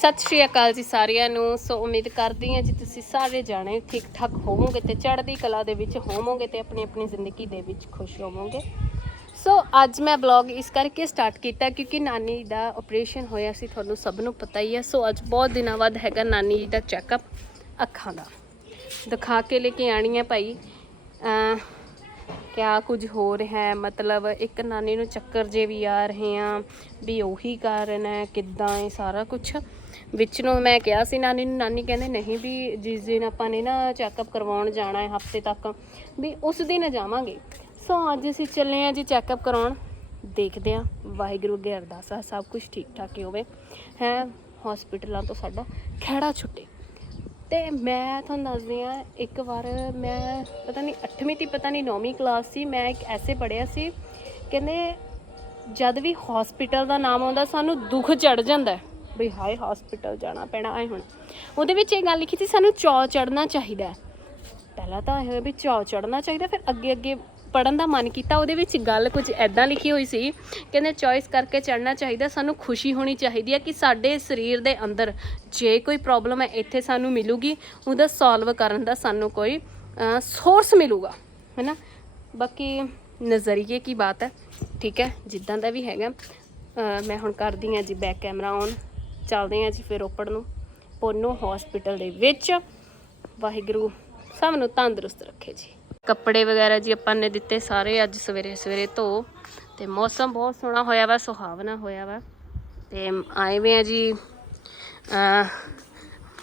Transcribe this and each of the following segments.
ਸਤਿ ਸ਼੍ਰੀ ਅਕਾਲ ਜੀ ਸਾਰਿਆਂ ਨੂੰ। ਸੋ ਉਮੀਦ ਕਰਦੀ ਹਾਂ ਜੀ ਤੁਸੀਂ ਸਾਰੇ ਜਾਣੇ ਠੀਕ ਠਾਕ ਹੋਵੋਗੇ ਤੇ ਚੜ੍ਹਦੀ ਕਲਾ ਦੇ ਵਿੱਚ ਹੋਵੋਗੇ ਤੇ ਆਪਣੀ ਆਪਣੀ ਜ਼ਿੰਦਗੀ ਦੇ ਵਿੱਚ ਖੁਸ਼ ਹੋਵੋਗੇ। ਸੋ ਅੱਜ ਮੈਂ ਬਲੌਗ ਇਸ ਕਰਕੇ ਸਟਾਰਟ ਕੀਤਾ ਕਿਉਂਕਿ ਨਾਨੀ ਦਾ ਆਪਰੇਸ਼ਨ ਹੋਇਆ ਸੀ, ਤੁਹਾਨੂੰ ਸਭ ਨੂੰ ਪਤਾ ਹੀ ਹੈ ਸੋ ਅੱਜ ਬਹੁਤ ਦਿਨਾਂ ਬਾਅਦ ਹੈਗਾ ਨਾਨੀ ਜੀ ਦਾ ਚੈੱਕਅਪ ਅੱਖਾਂ ਦਾ। ਦਿਖਾ ਕੇ ਲੈ ਕੇ ਆਣੀ ਹੈ ਭਾਈ। ਕਿਆ ਕੁਝ ਹੋ ਰਿਹਾ ਹੈ? ਮਤਲਬ ਇੱਕ ਨਾਨੀ ਨੂੰ ਚੱਕਰ ਜੇ ਵੀ ਆ ਰਹੇ ਆ, ਵੀ ਉਹੀ ਕਾਰਨ ਹੈ, ਕਿੱਦਾਂ ਇਹ ਸਾਰਾ ਕੁਝ ਵਿੱਚ ਨੂੰ ਮੈਂ ਕਿਹਾ ਸੀ, ਨਾਨੀ ਨੂੰ, ਨਾਨੀ ਕਹਿੰਦੇ ਨਹੀਂ ਵੀ ਜਿਸ ਦਿਨ ਆਪਾਂ ਨੇ ਨਾ ਚੈੱਕਅਪ ਕਰਵਾਉਣ ਜਾਣਾ ਹੈ ਹਫ਼ਤੇ ਤੱਕ, ਵੀ ਉਸ ਦਿਨ ਜਾਵਾਂਗੇ। ਸੋ ਅੱਜ ਅਸੀਂ ਚੱਲੇ ਆ ਜੀ ਚੈੱਕਅਪ ਕਰਾਉਣ। ਦੇਖਦੇ ਆ ਵਾਹਿਗੁਰੂ ਅੱਗੇ ਅਰਦਾਸ ਆ, ਸਭ ਕੁਝ ਠੀਕ ਠਾਕ ਹੀ ਹੋਵੇ। ਹੈ ਹਸਪੀਟਲਾਂ ਤੋਂ ਸਾਡਾ ਖਹਿੜਾ ਛੁੱਟੇ। ਤੇ ਮੈਂ ਤੁਹਾਨੂੰ ਦੱਸਦੀ ਆ ਇੱਕ ਵਾਰ ਮੈਂ ਪਤਾ ਨਹੀਂ 8ਵੀਂ ਦੀ, ਪਤਾ ਨਹੀਂ 9ਵੀਂ ਕਲਾਸ ਸੀ, ਮੈਂ ਇੱਕ ਐਸੇ ਪੜਿਆ ਸੀ। ਕਹਿੰਦੇ, ਜਦ ਵੀ ਹਸਪੀਟਲ ਦਾ ਨਾਮ ਆਉਂਦਾ, ਸਾਨੂੰ ਦੁੱਖ ਚੜ ਜਾਂਦਾ ਹੈ। ਵੀ ਹਾਏ ਹਸਪੀਟਲ ਜਾਣਾ ਪੈਣਾ ਐ ਹੁਣ। ਉਹਦੇ ਵਿੱਚ ਇਹ ਗੱਲ ਲਿਖੀ ਸੀ, ਸਾਨੂੰ ਚੌ ਚੜਨਾ ਚਾਹੀਦਾ ਹੈ। ਪਹਿਲਾਂ ਤਾਂ ਇਹ ਹੋਇਆ ਵੀ ਚੌ ਚੜਨਾ ਚਾਹੀਦਾ, ਫਿਰ ਅੱਗੇ ਅੱਗੇ ਪੜਨ ਦਾ ਮਨ ਕੀਤਾ। ਉਹਦੇ ਵਿੱਚ ਗੱਲ ਕੁਝ ਐਦਾਂ ਲਿਖੀ ਹੋਈ ਸੀ, ਕਹਿੰਦੇ ਚੋਇਸ ਕਰਕੇ ਚੜਨਾ ਚਾਹੀਦਾ, ਸਾਨੂੰ ਖੁਸ਼ੀ ਹੋਣੀ ਚਾਹੀਦੀ ਹੈ ਕਿ ਸਾਡੇ ਸਰੀਰ ਦੇ ਅੰਦਰ ਜੇ ਕੋਈ ਪ੍ਰੋਬਲਮ ਹੈ, ਇੱਥੇ ਸਾਨੂੰ ਮਿਲੂਗੀ। ਉਹਦਾ ਸੋਲਵ ਕਰਨ ਦਾ ਸਾਨੂੰ ਕੋਈ ਸੋਰਸ ਮਿਲੂਗਾ, ਹੈਨਾ? ਬਾਕੀ ਨਜ਼ਰੀਏ ਕੀ ਬਾਤ ਹੈ, ਠੀਕ ਹੈ? ਜਿੱਦਾਂ ਦਾ ਵੀ ਹੈਗਾ। ਅਹ, ਮੈਂ ਹੁਣ ਕਰਦੀ ਹਾਂ ਜੀ ਬੈਕ ਕੈਮਰਾ ਔਨ ਚੱਲਦੇ ਹਾਂ ਜੀ ਫਿਰ ਰੋਪੜ ਨੂੰ, ਪੋਨੋ ਹਸਪੀਟਲ ਦੇ ਵਿੱਚ। ਵਾਹਿਗੁਰੂ ਸਭ ਨੂੰ ਤੰਦਰੁਸਤ ਰੱਖੇ ਜੀ। ਕੱਪੜੇ ਵਗੈਰਾ ਜੀ ਆਪਾਂ ਨੇ ਦਿੱਤੇ ਸਾਰੇ, ਅੱਜ ਸਵੇਰੇ ਸਵੇਰੇ ਧੋ ਤੇ ਮੌਸਮ ਬਹੁਤ ਸੋਹਣਾ ਹੋਇਆ ਵਾ, ਸੁਹਾਵਣਾ ਹੋਇਆ ਵਾ। ਤੇ ਆਏ ਵੇ ਆ ਜੀ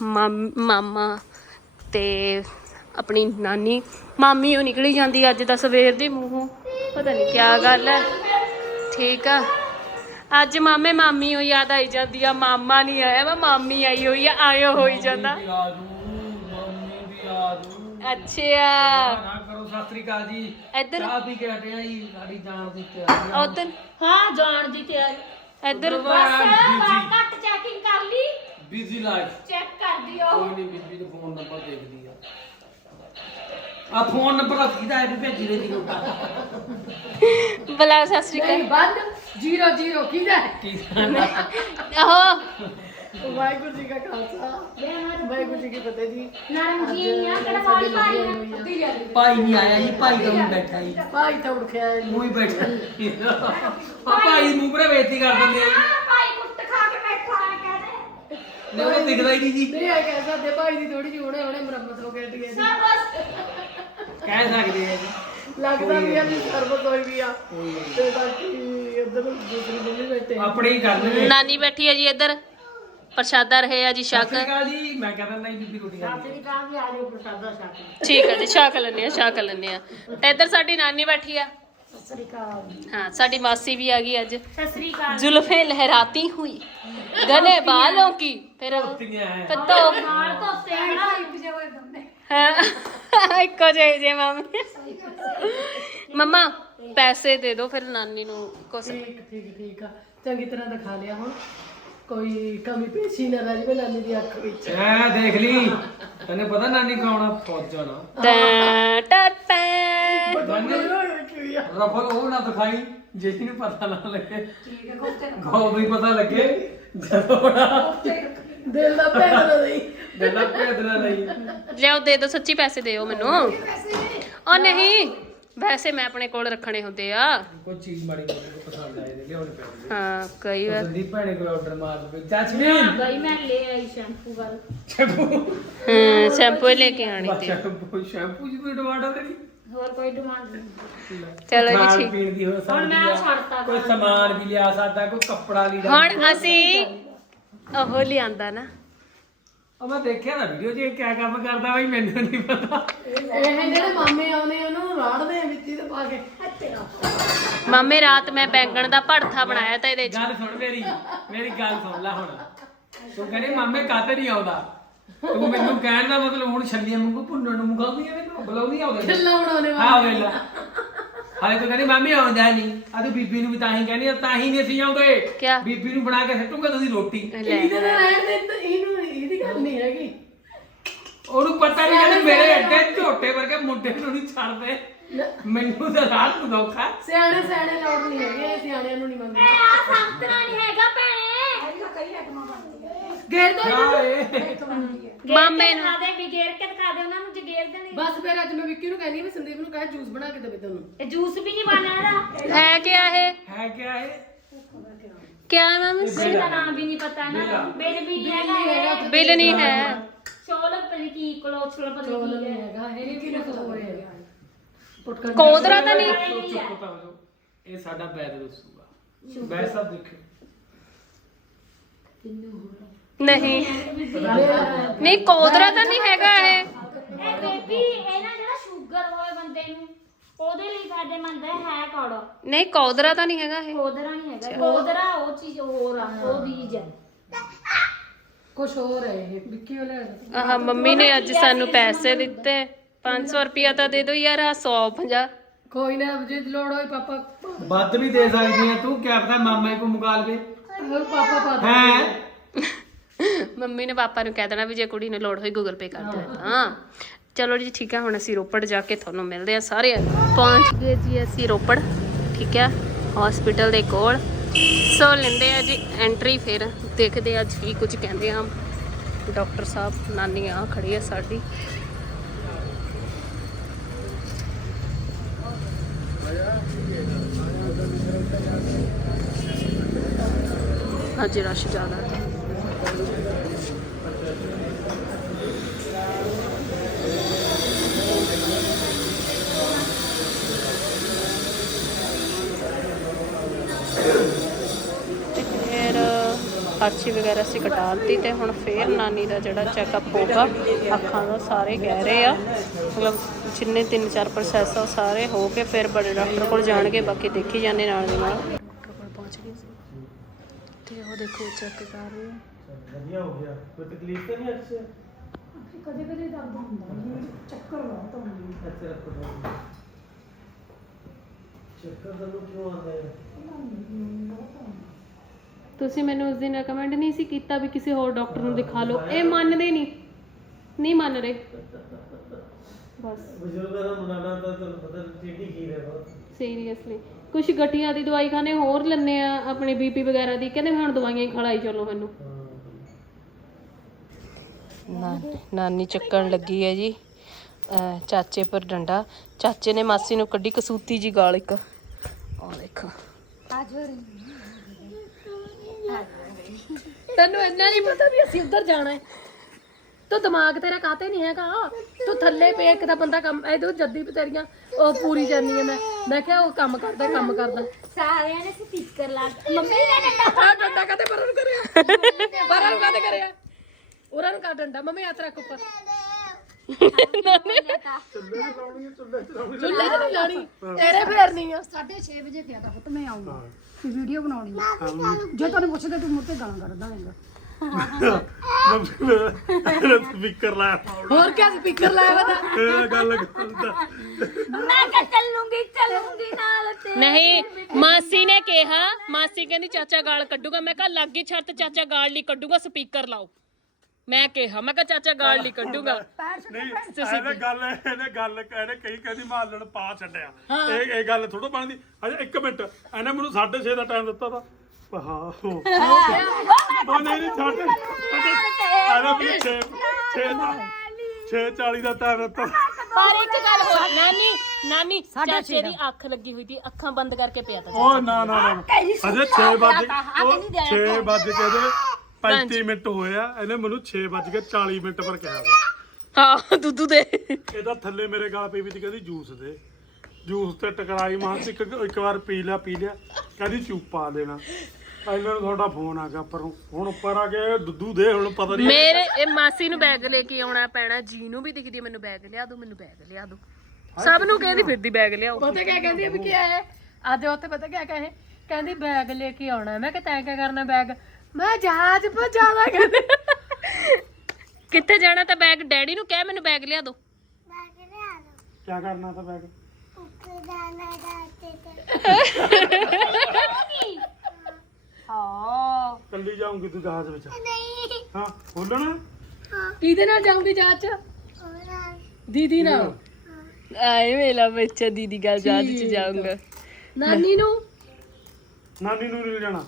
ਮਾਮ- ਮਾਮਾ ਤੇ ਆਪਣੀ ਨਾਨੀ। ਮਾਮੀ ਉਹ ਨਿਕਲੀ ਜਾਂਦੀ ਅੱਜ ਦਾ ਸਵੇਰ ਦੀ ਮੂੰਹੋਂ। ਪਤਾ ਨਹੀਂ ਕਿਆ ਗੱਲ ਹੈ। ਠੀਕ ਆ। ਅੱਜ ਮਾਮੇ ਮਾਮੀ ਉਹ ਯਾਦ ਆਈ ਜਾਂਦੀ ਆ ਮਾਮਾ ਨਹੀਂ ਆਇਆ ਵਾ ਮਾਮੀ ਆਈ ਹੋਈ ਆ ਆਇਓ ਹੋਈ ਜਾਂਦਾ। ਮੰਮੀ ਵੀ ਆ ਜੂ। ਅੱਛਾ ਨਾ ਕਰੋ ਸਤਿ ਸ੍ਰੀ ਅਕਾਲ ਜੀ। ਇੱਧਰ। ਚਾਹ ਪੀ ਕੇ ਹਟੇ ਆ ਜੀ ਸਾਡੀ ਜਾਣ ਦੀ ਤਿਆਰੀ ਆ। ਉਧਰ। ਹਾਂ ਜਾਣ ਦੀ ਤਿਆਰੀ। ਇੱਧਰ। ਬਿਜ਼ੀ ਘੱਟ ਚੈਕਿੰਗ ਕਰ ਲਈ। ਬਿਜ਼ੀ ਲਾਈਫ ਚੈੱਕ ਕਰ ਦਿਓ। ਕੋਈ ਨਹੀਂ ਬੀਬੀ ਦਾ ਫੋਨ ਨੰਬਰ ਦੇਖਦੀ ਆ। ਆ ਫੋਨ ਨੰਬਰ ਆ ਕਿਹਦਾ ਹੈ ਵੀ ਭੇਜੀ ਰਹੀ ਦੀ ਬਲਾ ਸਤਿ ਸ਼੍ਰੀ ਅਕਾਲ। ਬੰਦ। 00 ਕਿਹਦਾ? ਹੈ? ਕੀ ਆਹੋ। ਵਾਹਿਗੁਰੂ ਜੀ ਕਾ ਖਾਲਸਾ। ਵਾਹਿਗੁਰੂ ਜੀ ਕੀ ਫਤਿਹ ਜੀ। ਨਰਮ ਜੀ ਆ ਕਿਹੜਾ ਵਾਲੀ ਪਾਈ ਆ। ਅੱਧੀ ਜਾਂਦੀ। ਭਾਈ ਨਹੀਂ ਆਇਆ ਜੀ ਭਾਈ ਤਾਂ ਹੁਣ ਬੈਠਾ ਜੀ। ਭਾਈ ਤਾਂ ਉੜਖਿਆ ਹੈ ਮੂੰਹ ਹੀ ਬੈਠਾ ਆ ਭਾਈ ਮੂੰਹ ਪਰੇ ਬੇਇੱਜ਼ਤੀ ਕਰ ਦਿੰਦੇ ਆ ਜੀ। ਭਾਈ ਕੁੱਟ ਖਾ ਕੇ ਬੈਠਾ ਆ ਕਹਿੰਦੇ ਨਹੀਂ ਉਹ ਦਿਖਦਾ ਹੀ ਨਹੀਂ ਜੀ। ਨਹੀਂ ਆ ਕਹਿ ਸਕਦੇ ਭਾਈ ਦੀ ਥੋੜੀ ਜਿਹੀ ਹੁਣੇ ਹੁਣੇ ਮੁਰੰਮਤ ਹੋ ਗਈ ਹੈ ਜੀ। ਸਰ ਬਸ ਕਹਿ ਸਕਦੇ ਆ ਜੀ। ਲੱਗਦਾ ਵੀ ਆ ਵੀ ਸਰਬਤ ਹੋਈ ਵੀ ਆ। ਤੇ ਬਾਕੀ ਇੱਧਰ ਦੂਸਰੀ ਮੰਮੀ ਬੈਠੇ ਆਪਣੇ ਹੀ ਕਰ ਲੈਣੇ ਨਾਨੀ ਬੈਠੀ ਹੈ ਜੀ ਇੱਧਰ। ਪ੍ਰਸ਼ਾਦਾ ਰਹੇ ਆ ਜੀ ਛਕ ਠੀਕ ਹੈ ਜੀ ਛਕ ਲੈਂਦੇ ਆ ਛਕ ਲੈਂਦੇ ਆ। ਤੇ ਇੱਧਰ ਸਾਡੀ ਨਾਨੀ ਬੈਠੀ ਆ। ਹਾਂ ਸਾਡੀ ਮਾਸੀ ਵੀ ਆ ਗਈ ਅੱਜ। ਜ਼ੁਲਫੇ ਲਹਿਰਾਤੀ ਹੋਈ। ਗਨੇ ਬਾਲੋਂ ਕੀ ਫਿਰ ਧੋਤੀਆਂ ਹੈ। ਫਿਰ ਧੋ- ਹੈ। ਇੱਕ ਜਿਹੇ ਜੇ ਮਾਮੀ। ਮਮਾ ਪੈਸੇ ਦੇ ਦਿਓ ਫਿਰ ਨਾਨੀ ਨੂੰ ਕੁਛ। ਠੀਕ ਠੀਕ ਠੀਕ ਆ। ਚੰਗੀ ਤਰ੍ਹਾਂ ਦਿਖਾ ਲਿਆ ਹੁਣ। ਕੋਈ ਕਮੀ ਪੇਸ਼ੀ ਨਾ ਰਹਿ ਜਵੇ ਨਾਨੀ ਦੀ ਅੱਖ ਵਿੱਚ। ਐ ਦੇਖ ਲਈ। ਤੈਨੂੰ ਪਤਾ ਨਾਨੀ ਕੌਣਾ ਫੌਜਾਂ ਨਾ ਟੈਂ ਟੈਂ ਟੈਂ। ਰਫਲ ਉਹ ਨਾ ਦਿਖਾਈ ਜੇ ਨੂੰ ਪਤਾ ਨਾ ਲੱਗੇ। ਠੀਕ ਹੈ ਵੀ ਪਤਾ ਲੱਗੇ। ਜਦੋਂ ਨਾ। ਦਿਲ ਦਾ ਭੇਦ ਨਾ ਨਹੀਂ ਗੱਲਾਂ ਭੇਦਣਾ ਨਹੀਂ ਲਿਆਓ ਦੇ ਦਿਓ ਸੱਚੀ ਪੈਸੇ ਦਿਓ ਮੈਨੂੰ। ਉਹ ਨਹੀਂ। ਵੈਸੇ ਮੈਂ ਆਪਣੇ ਕੋਲ ਰੱਖਣੇ ਹੁੰਦੇ ਆ। ਕੋਈ ਚੀਜ਼ ਮਾੜੀ ਮੋਟੀ ਕੋ ਪਸੰਦ ਆਏ ਤੇ ਲਿਆਉਣੀ ਪੈਂਦੀ ਹਾਂ ਕਈ ਵਾਰ। ਸੰਦੀਪ ਭੈਣੇ ਕੋਈ ਆਰਡਰ ਮਾਰ ਦੇ ਜੈਸਮੀਨ! ਬਈ ਮੈਂ ਲੈ ਆਈ ਸ਼ੈਂਪੂ ਵਾਲ। ਹੂੰ ਸ਼ੈਂਪੂ ਲੈ ਕੇ ਆਣੀ ਤੇ। ਸ਼ੈਂਪੂ ਸ਼ੈਂਪੂ ਜੀ ਕੋਈ ਡਿਮਾਂਡ ਆ ਤੇਰੀ? ਹੋਰ ਕੋਈ ਡਿਮਾਂਡ ਨਹੀਂ। ਚਲੋ ਜੀ ਠੀਕ। ਪੀਣ ਦੀ ਹੋ ਸਕਦੀ ਮੈਂ ਆ। ਛੱਡਤਾ ਕੋਈ ਸਮਾਨ ਵੀ ਲਿਆ ਸਕਦਾ ਕੋਈ ਕੱਪੜਾ ਲੀੜਾ ਹੁਣ ਅਸੀਂ ਉਹ ਲਿਆਂਦਾ ਨਾ। ਉਹ ਮੈਂ ਦੇਖਿਆ ਨਾ ਵੀਡੀਓ ਇਹ ਕਿਆ ਕੰਮ ਕਰਦਾ ਬਈ ਮੈਨੂੰ ਨਹੀਂ ਪਤਾ। ਇਹ ਜਿਹੜੇ ਮਾਮੇ ਆਉਨੇ ਉਹਨਾਂ ਨੂੰ ਰਾੜਦੇ ਆ ਵਿੱਚ ਹੀ ਤੇ ਪਾ ਕੇ। ਮਾਮੇ ਰਾਤ ਮੈਂ ਬੈਂਗਣ ਦਾ ਭੜਥਾ ਬਣਾਇਆ ਤਾਂ ਇਹਦੇ ਚ। ਗੱਲ ਸੁਣ ਮੇਰੀ ਮੇਰੀ ਗੱਲ ਸੁਣ ਲੈ ਹੁਣ। ਤੂੰ ਕਹਿੰਦੀ ਮਾਮੇ ਕਾਤੇ ਨਹੀਂ ਆਉਂਦਾ? ਤੂੰ ਮੈਨੂੰ ਕਹਿਣ ਦਾ ਮਤਲਬ ਹੁਣ ਛੱਲੀਆਂ ਵਾਂਗੂ ਭੁੰਨਣ ਨੂੰ ਮੁਗਾਉਂਦੀ ਐ ਮੈਨੂੰ ਬੁਲਾਉਂਦੀ ਆਉਂਦੇ ਖਿੱਲਾ ਬਣਾਉਣੇ ਵਾਲੇ ਹਾਂ ਵੇਲਾ ਹਾਲੇ ਤੂੰ ਕਹਿੰਦੀ ਮਾਮੀ ਆਉਂਦਾ ਨਹੀਂ ਆਦੀ ਬੀਬੀ ਨੂੰ ਵੀ ਤਾਂ ਹੀ ਕਹਿੰਦੀ ਆ, ਤਾਂ ਹੀ ਨਹੀਂ ਅਸੀਂ ਆਉਂਦੇ। ਕਿਆ? ਬੀਬੀ ਨੂੰ ਬਣਾ ਕੇ ਸੱਟੂਗਾ ਤੁਸੀਂ ਰੋਟੀ। ਇਹਦੇ ਨਾਲ ਰਹਿਣ ਦੇ ਤਾਂ ਇਹਨੂੰ ਇਹਦੀ ਗੱਲ ਨਹੀਂ ਹੈਗੀ। ਉਹਨੂੰ ਪਤਾ ਨਹੀਂ ਕਹਿੰਦੇ ਮੇਰੇ ਐਡੇ ਝੋਟੇ ਵਰਗੇ ਮੁੰਡੇ ਨੂੰ ਨਹੀਂ ਛੱਡਦੇ। ਮੈਨੂੰ ਤਾਂ ਰਾਤ ਨੂੰ ਧੋਖਾ। ਸਿਆਣੇ ਸਿਆਣੇ ਲੋੜ ਨਹੀਂ ਹੈਗੇ ਸਿਆਣਿਆਂ ਨੂੰ ਨਹੀਂ ਮੰਗਦੇ ਆ ਸੰਤਰਾ ਨਹੀਂ ਹੈਗਾ ਭੈਣੇ। ਗੇਰ ਦੋ ਨਾ ਇਹ। ਮਾਮੇ ਨੂੰ। ਦਿਖਾ ਦੇ ਵੀ ਗੇਰ ਕੇ ਦਿਖਾ ਦੇ ਉਹਨਾਂ ਨੂੰ ਜੇ ਗੇਰ ਦੇਣੀ। ਬਸ ਫਿਰ ਅੱਜ ਮੈਂ ਵਿੱਕੀ ਨੂੰ ਕਹਿੰਦੀ ਵੀ ਸੰਦੀਪ ਨੂੰ ਕਹੇ ਜੂਸ ਬਣਾ ਕੇ ਦੇਵੇ ਤੈਨੂੰ। ਇਹ ਜੂਸ ਵੀ ਨਹੀਂ ਇਹਦਾ ਹੈ ਕਿਆ ਹੈ ਹੈ ਕਿਆ ਇਹ? ਕਿਆ ਨਾਮ ਮੈਨੂੰ ਤਾਂ ਨਾਮ ਵੀ ਨਹੀਂ ਪਤਾ ਨਾ। ਬਿਲ ਵੀ ਨਹੀਂ ਹੈਗਾ ਇਹ। ਬਿੱਲ ਨਹੀਂ ਹੈ। ਚੌਲ ਪਤਾ ਨਹੀਂ ਕੀ ਕਲੋਚਲ ਪਤਾ ਨਹੀਂ ਕੀ ਹੈ। ਹੈਗਾ ਇਹ ਕੀ ਨਾ ਹੋਏ ਪੁੱਟਕਾ ਕੋਦਰਾ ਤਾਂ ਨਹੀਂ। ਚੁੱਪ ਚੁੱਪ ਤਾਂ ਹੋ ਜਾਓ ਇਹ ਸਾਡਾ ਬੈਦ ਦੱਸੂਗਾ ਬੈਦ ਸਭ ਦੇਖੋ ਨਹੀਂ। ਨਹੀਂ ਕੋਦਰਾ ਤਾਂ ਨਹੀਂ ਹੈਗਾ ਇਹ। ਇਹ ਬੇਬੀ ਇਹ ਨਾ ਜਿਹੜਾ ਸ਼ੂਗਰ ਹੋਏ ਬੰਦੇ ਨੂੰ ਉਹਦੇ ਲਈ ਫਾਇਦੇਮੰਦ ਹੈ ਹੈ ਕੌੜਾ। ਨਹੀਂ ਕੋਦਰਾ ਤਾਂ ਨਹੀਂ ਹੈਗਾ ਇਹ। ਕੋਦਰਾ ਨਹੀਂ ਹੈਗਾ। ਕੋਦਰਾ ਉਹ ਚੀਜ਼ ਹੋਰ ਆ ਉਹ ਬੀਜ ਹੈ ਕੁਛ ਹੋਰ ਹੈ ਇਹ ਵਿੱਕੀ ਵਾਲੇ ਆਹ ਮੰਮੀ ਨੇ ਅੱਜ ਸਾਨੂੰ ਪੈਸੇ ਦਿੱਤੇ। 500 ਰੁਪਿਆ ਤਾਂ ਦੇ ਦਿਓ ਯਾਰ ਆ 150 ਕੋਈ ਨਾ ਜੇ ਲੋੜ ਹੋਈ ਪਾਪਾ। ਵੱਧ ਵੀ ਦੇ ਸਕਦੀ ਹੈ ਤੂੰ ਕਿਆ ਪਤਾ ਮਾਮਾ ਕੋ ਮੁਕਾ ਲਵੇ ਹੋਰ ਪਾਪਾ ਪਾ ਦੇ। ਹੈ? ਮੰਮੀ ਨੇ ਪਾਪਾ ਨੂੰ ਕਹਿ ਦੇਣਾ ਵੀ ਜੇ ਕੁੜੀ ਨੂੰ ਲੋੜ ਹੋਈ ਗੂਗਲ ਪੇ ਕਰ ਦੇ ਹਾਂ। ਚਲੋ ਜੀ ਠੀਕ ਹੈ ਹੁਣ ਅਸੀਂ ਰੋਪੜ ਜਾ ਕੇ ਤੁਹਾਨੂੰ ਮਿਲਦੇ ਆ ਸਾਰੇ। ਪਹੁੰਚ ਗਏ ਜੀ ਅਸੀਂ ਰੋਪੜ ਠੀਕ ਹੈ ਹਸਪੀਟਲ ਦੇ ਕੋਲ। ਸੋ ਲੈਂਦੇ ਆ ਜੀ ਐਂਟਰੀ ਫਿਰ। ਦੇਖਦੇ ਆ ਕੀ ਕੁਝ ਕਹਿੰਦੇ ਆ। ਡਾਕਟਰ ਸਾਹਿਬ ਨਾਨੀ ਆ ਖੜੀ ਆ ਸਾਡੀ। ਅੱਜ ਰਸ਼ ਜ਼ਿਆਦਾ। ਹੈ ਪਰਚੀ ਵਗੈਰਾ ਸੀ ਕਟਾ ਦਿੱਤੀ ਤੇ ਹੁਣ ਫੇਰ ਨਾਨੀ ਦਾ ਜਿਹੜਾ ਚੈੱਕਅਪ ਹੋਗਾ ਅੱਖਾਂ ਦਾ ਸਾਰੇ ਕਹਿ ਰਹੇ ਆ। ਮਤਲਬ ਜਿੰਨੇ ਤਿੰਨ ਚਾਰ ਪ੍ਰੋਸੈਸ ਆ ਉਹ ਸਾਰੇ ਹੋ ਕੇ ਫਿਰ ਬੜੇ ਡਾਕਟਰ ਕੋਲ ਜਾਣਗੇ, ਬਾਕੀ ਦੇਖੀ ਜਾਂਦੇ ਨਾਲ ਦੀ ਨਾਲ। ਡਾਕਟਰ ਕੋਲ ਪਹੁੰਚ ਗਏ ਸੀ। ਤੇ ਉਹ ਦੇਖੋ ਚੈੱਕ ਕਰ ਰਹੇ ਆ। ਵਧੀਆ ਹੋ ਗਿਆ। ਕੋਈ ਤਕਲੀਫ ਤਾਂ ਨਹੀਂ ਅੱਛਾ ਕਦੇ ਕਦੇ ਦਰਦ ਹੁੰਦਾ ਚੱਕਰ ਬਹੁਤ ਆਉਂਦੇ ਅੱਛਾ ਰੱਖੋ ਚੱਕਰ ਤੁਹਾਨੂੰ ਕਿਉਂ ਆਉਂਦਾ ਹੈ ਤੁਸੀਂ ਮੈਨੂੰ ਉਸ ਦਿਨ ਰეკਮੈਂਡ ਨਹੀਂ ਸੀ ਕੀਤਾ ਵੀ ਕਿਸੇ ਹੋਰ ਡਾਕਟਰ ਨੂੰ ਦਿਖਾ ਲਓ। ਇਹ ਮੰਨਦੇ ਨਹੀਂ। ਨਹੀਂ ਮੰਨ ਰਹੇ। ਬਸ। ਬਜ਼ੁਰਗਾਂ ਦਾ ਮਨਾਣਾ ਤਾਂ ਤੁਹਾਨੂੰ ਪਤਾ ਟੇਢੀ ਖੀਰ ਹੈ ਬਹੁਤ। ਸੀਰੀਅਸਲੀ ਕੁਝ ਗਠੀਆ ਦੀ ਦਵਾਈ ਖਾਣੇ ਹੋਰ ਲੈਣੇ ਆ ਆਪਣੇ ਬੀਪੀ ਵਗੈਰਾ ਦੀ। ਕਹਿੰਦੇ ਵੀ ਹੁਣ ਦਵਾਈਆਂ ਹੀ ਖਲਾਈ ਚਲੋ ਮੈਨੂੰ। ਨਾਨੀ ਚੱਕਣ ਲੱਗੀ ਹੈ ਜੀ। ਚਾਚੇ ਪਰ ਡੰਡਾ। ਚਾਚੇ ਨੇ ਮਾਸੀ ਨੂੰ ਕੱਢੀ ਕਸੂਤੀ ਜੀ ਗਾਲ ਇੱਕ। ਆ ਦੇਖੋ। ਤੈਨੂੰ ਇੰਨਾ ਨਹੀਂ ਪਤਾ ਵੀ ਅਸੀਂ ਉੱਧਰ ਜਾਣਾ ਹੈ। ਤੂੰ ਦਿਮਾਗ ਤੇਰਾ ਕਾਤੇ ਨਹੀਂ ਹੈਗਾ? ਤੂੰ ਥੱਲੇ ਪੇ ਇੱਕ ਦਾ ਬੰਦਾ ਕੰਮ ਇਹਦੋਂ ਜੱਦੀ ਤੇਰੀਆਂ ਉਹ ਪੂਰੀ ਜਾਨੀ ਹੈ ਮੈਂ। ਮੈਂ ਕਿਹਾ ਉਹ ਕੰਮ ਕਰਦਾ ਕੰਮ ਕਰਦਾ। ਸਾਰਿਆਂ ਨੇ ਸਪੀਕਰ ਲਾ ਮੰਮੀ ਨੇ ਡੰਡਾ ਕਦੇ ਪਰਨ ਕਰਿਆ? ਪਰਨ ਕਦੇ ਕਰਿਆ? ਉਹਨਾਂ ਨੂੰ ਕਾ ਡੰਡਾ ਮੰਮੀ ਹੱਥ ਰੱਖ ਉੱਪਰ ਚੁੱਲ੍ਹੇ 'ਚ ਨਹੀਂ ਲਾਣੀ ਤੇਰੇ ਫੇਰ ਨਹੀਂ ਆ 6:30 ਵਜੇ ਕਿਹਾ ਤਾਂ ਪੁੱਤ ਮੈਂ ਆਉਂਗਾ ਤੇ ਵੀਡੀਓ ਬਣਾਉਣੀ ਆ ਜੇ ਤੁਹਾਨੂੰ ਪੁੱਛਦੇ ਤੂੰ ਮੁੱਤੇ ਗਾਲਾਂ ਕੱਢਦਾ ਹੈਗਾ ਸਪੀਕਰ ਲਾ ਹੋਰ ਕਿਆ ਸਪੀਕਰ ਲਾਇਆ ਵਾ ਤਾਂ ਇਹ ਗੱਲ ਕਰਦਾ ਮੈਂ ਕਿਹਾ ਚੱਲੂੰਗੀ ਚੱਲੂੰਗੀ ਨਾਲ ਤੇ ਨਹੀਂ ਮਾਸੀ ਨੇ ਕਿਹਾ ਮਾਸੀ ਕਹਿੰਦੀ ਚਾਚਾ ਗਾਲ ਕੱਢੂਗਾ ਮੈਂ ਕਿਹਾ ਲੱਗੀ ਛੱਤ ਚਾਚਾ ਗਾਲ ਲਈ ਕੱਢੂਗਾ ਸਪੀਕਰ ਲਾਓ ਮੈਂ ਕਿਹਾ ਮੈਂ ਕਿਹਾ ਚਾਚਾ ਗਾਲ ਲਈ ਕੱਢੂਗਾ ਨਹੀਂ ਇਹਨੇ ਗੱਲ ਇਹਨੇ ਗੱਲ ਇਹਨੇ ਕਈ ਕਹਿੰਦੀ ਮਾਲਣ ਪਾ ਛੱਡਿਆ ਇਹ ਇਹ ਗੱਲ ਥੋੜਾ ਬਣਦੀ ਅਜੇ 1 ਮਿੰਟ ਇਹਨੇ ਮੈਨੂੰ 6:30 ਦਾ ਟਾਈਮ ਦਿੱਤਾ ਤਾ ਹਾਂ ਉਹ ਉਹ ਨਹੀਂ ਨਹੀਂ ਛੱਡ ਇਹਨੇ ਮੈਨੂੰ 6 6 6:40 ਦਾ ਟਾਈਮ ਦਿੱਤਾ ਪਰ ਇੱਕ ਗੱਲ ਹੋਰ ਨਾਨੀ ਨਾਨੀ ਚਾਚੇ ਦੀ ਅੱਖ ਲੱਗੀ ਹੋਈ ਸੀ ਅੱਖਾਂ ਬੰਦ ਕਰਕੇ ਪਿਆ ਤਾ ਉਹ ਨਾ ਨਾ ਨਾ ਅਜੇ 6 ਵਜੇ ਉਹ 6 ਵਜੇ ਕਹਿੰਦੇ 35 ਮਿੰਟ ਹੋਇਆ ਇਹਨੇ ਮੈਨੂੰ 6 ਵਜ ਕੇ 40 ਮਿੰਟ ਪਰ ਕਿਹਾ ਵਾ। ਹਾਂ ਦੁੱਧੂ ਦੇ। ਇਹਦਾ ਥੱਲੇ ਮੇਰੇ ਗਾਲ ਪਈ ਵੀ ਤੀ ਕਹਿੰਦੀ ਜੂਸ ਦੇ। ਜੂਸ ਤੇ ਟਕਰਾਈ ਮਾਂ ਇੱਕ ਇੱਕ ਵਾਰ ਪੀ ਲਿਆ ਪੀ ਲਿਆ। ਕਹਿੰਦੀ ਚੂਪ ਪਾ ਦੇਣਾ। ਇਹਨਾਂ ਨੂੰ ਤੁਹਾਡਾ ਫੋਨ ਆ ਗਿਆ ਉੱਪਰੋਂ। ਹੁਣ ਉੱਪਰ ਆ ਕੇ ਦੁੱਧੂ ਦੇ ਹੁਣ ਪਤਾ ਨਹੀਂ ਮੇਰੇ ਇਹ ਮਾਸੀ ਨੂੰ ਬੈਗ ਲੈ ਕੇ ਆਉਣਾ ਪੈਣਾ ਜੀ ਨੂੰ ਵੀ ਦਿਖਦੀ ਹੈ, ਮੈਨੂੰ ਬੈਗ ਲਿਆ ਦੋ ਮੈਨੂੰ ਬੈਗ ਲਿਆ ਦੋ। ਸਭ ਨੂੰ ਕਹਿੰਦੀ ਫਿਰਦੀ ਬੈਗ ਲਿਆਓ। ਪਤਾ ਕਿਆ ਕਹਿੰਦੀ ਆ ਵੀ ਕੀ ਹੈ ਅੱਜ ਉੱਥੇ ਪਤਾ ਕਿਆ ਕਹੇ ਕਹਿੰਦੀ ਬੈਗ ਲੈ ਕੇ ਆਉਣਾ। ਮੈਂ ਕਿ ਤੈਂ ਕਿਆ ਕਰਨਾ ਬੈਗ ਮੈਂ ਜਹਾਜ਼ ਪਰ ਜਾਣਾ ਕਹਿੰਦੇ। ਕਿੱਥੇ ਜਾਣਾ ਤਾਂ ਬੈਗ ਡੈਡੀ ਨੂੰ ਕਹਿ ਮੈਨੂੰ ਬੈਗ ਲਿਆ ਦੋ। ਕੀ ਕਰਨਾ ਤਾਂ ਬੈਗ ਹਾਂ ਕੱਲੀ ਜਾਊਂਗੀ ਤੂੰ ਜਹਾਜ਼ ਵਿੱਚ। ਹਾਂ ਖੋਲਣਾ? ਕਿਹਦੇ ਨਾਲ ਜਾਊਂਗੀ ਜਹਾਜ਼ ਚ? ਦੀਦੀ ਨਾਲ। ਆਏ ਮੇਲਾ ਬੱਚਾ ਦੀਦੀ ਗੱਲ ਜਹਾਜ਼ ਚ ਜਾਊਂਗਾ। ਨਾਨੀ ਨੂੰ? ਨਾਨੀ ਨੂੰ ਨਹੀਂ ਜਾਣਾ।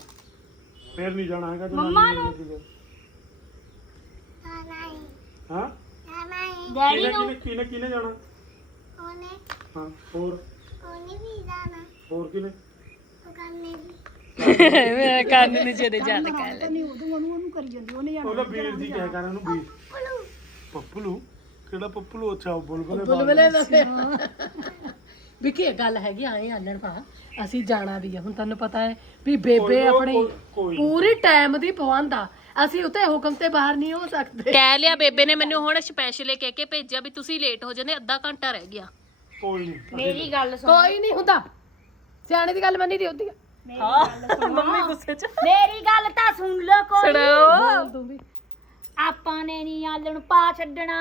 ਫੇਰ ਨਹੀਂ ਜਾਣਾ ਹੈਗਾ ਮੰਮਾ ਨੂੰ? ਹਾਂ? ਡੈਡੀ ਕਿਹਨੇ ਨੂੰ? ਕਿਹਨੇ ਕਿਹਨੇ ਕਿਹਨੇ ਜਾਣਾ? ਹਾਂ ਹੋਰ? ਹੋਰ ਕਿਹਨੇ? ਮੇਰਾ ਕੰਨ ਨੂੰ ਜਿਹਦੇ ਜਦ ਕਹਿ ਲੈ ਨਹੀਂ ਉਦੋਂ ਉਹਨੂੰ ਉਹਨੂੰ ਕਰੀ ਜਾਂਦੀ ਉਹਨੇ ਜਾਣਾ ਉਹਦਾ ਵੀਰ ਜੀ ਕਹਿ ਕਰ ਉਹਨੂੰ ਵੀਰ। ਪੱਪਲੂ। ਕਿਹੜਾ ਪੱਪਲੂ? ਅੱਛਾ ਉਹ ਬੁਲਬੁਲੇ ਬੁਲਬੁਲੇ ਦਾ ਵਿੱਕੀ ਇਹ ਗੱਲ ਹੈਗੀ ਆਏ ਆਲਣ ਪਾ ਅਸੀਂ ਜਾਣਾ ਵੀ ਆ। ਹੁਣ ਤੁਹਾਨੂੰ ਪਤਾ ਹੈ ਵੀ ਬੇਬੇ ਆਪਣੀ ਪੂਰੀ ਟਾਈਮ ਦੀ ਪਵੰਦ ਅਸੀਂ ਉੱਤੇ ਹੁਕਮ ਤੇ ਬਾਹਰ ਨਹੀਂ ਹੋ ਸਕਦੇ। ਕਹਿ ਲਿਆ ਬੇਬੇ ਨੇ ਮੈਨੂੰ ਹੁਣ ਸਪੈਸ਼ਲ ਕਹਿ ਕੇ ਭੇਜਿਆ ਵੀ ਤੁਸੀਂ ਲੇਟ ਹੋ ਜਾਂਦੇ ਅੱਧਾ ਘੰਟਾ ਰਹਿ ਗਿਆ। ਕੋਈ ਨਹੀਂ। ਮੇਰੀ ਗੱਲ ਸੁਣ। ਕੋਈ ਨਹੀਂ ਹੁੰਦਾ। ਸਿਆਣੇ ਦੀ ਗੱਲ ਮੰਨੀ ਦੀ ਹੁੰਦੀ ਆ। ਮੰਮੀ ਗੁੱਸੇ ਚ। ਮੇਰੀ ਗੱਲ ਤਾਂ ਸੁਣ ਲੋ ਕੋਈ। ਵੀ। ਆਪਾਂ ਨੇ ਨਹੀਂ ਆਲਣ ਪਾ ਛੱਡਣਾ।